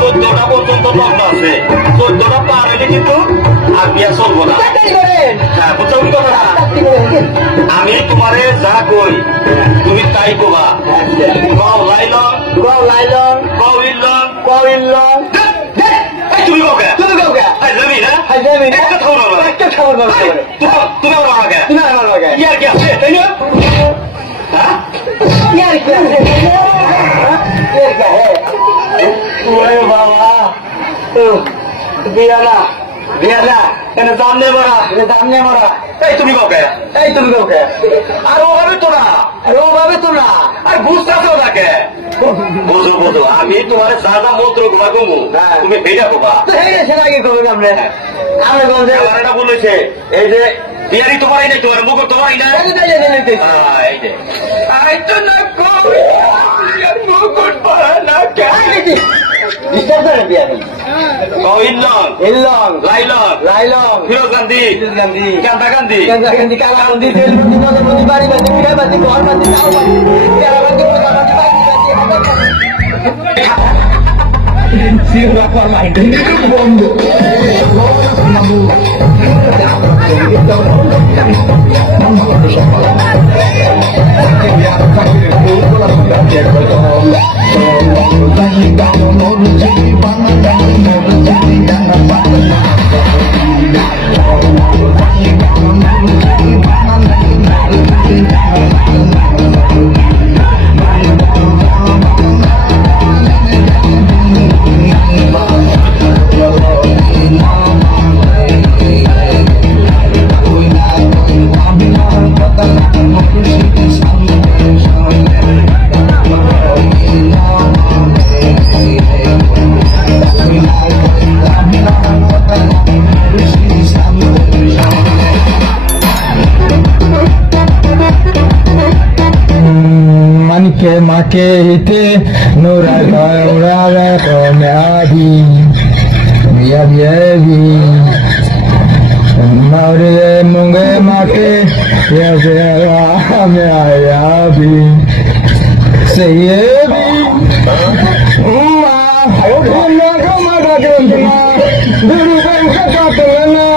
চোদ্দটা পর্যন্ত লগ্ন আছে, 14টা পার হইলে কিন্তু আর বিয়া চলবো না। হ্যাঁ, বুঝছো কি কথা? আমি তোমারে যা কই তুমি তাই কবা। কও লাইলন, কও লাইলন, কও ইল্লন, কও ইল্লন। তুমি কও কে? তুমি কও কে? হাই যাবি না? হাই যাবি না? একটা খাবার না, একটা খাবার না। তুমি আমার মাকে, তুমি আমার মাকে। ইয়ার কি আছে তাই না? হ্যাঁ, ইয়ার কি আছে? ইয়ার কি আছে? ওরে বাবা, বিয়া না, বিয়া না, এনে দাম নেই মারা, এনে দাম নেই মারা। এই তুমি কাউকে, এই তুমি কাউকে। আর ওভাবে তো না, আর ওভাবে তো না, আর বুঝতেছো নাকে? বুঝো বুঝো, আমি তোমার যা যা মন্ত্র গোবা কমু, তুমি ভেজা গোবা। সেটা আগে কবে আমরা আমরা বলছে এটা বলেছে এই যে বিয়ারি তোমারই নাই, তোমার মুখ তোমারই না। এই যে আই তো না কই মুকুট পরা না কে ডিস্টার্ব করে বিয়ারি। ইল্লং ইল্লং, লাইলং লাইলং, ফিরোজ গান্ধী ফিরোজ গান্ধী, কান্দা গান্ধী কান্দা গান্ধী, কালা গান্ধী, তেলবাতি মদবাতি, বাড়িবাতি, পিড়াবাতি, ঘরবাতি, চাউবাতি, পেয়ারাবাতি, মোদাবাতি, বাড়িবাতি। সিংহা ফরমাই বন্ধু के माके हिते नूरा गौरा तो म्यादी मिया भी मारे मुंगे माके ये बेरा में आया भी सही भी माँ हो ना को मारा जो ना दुरु बंका तो ना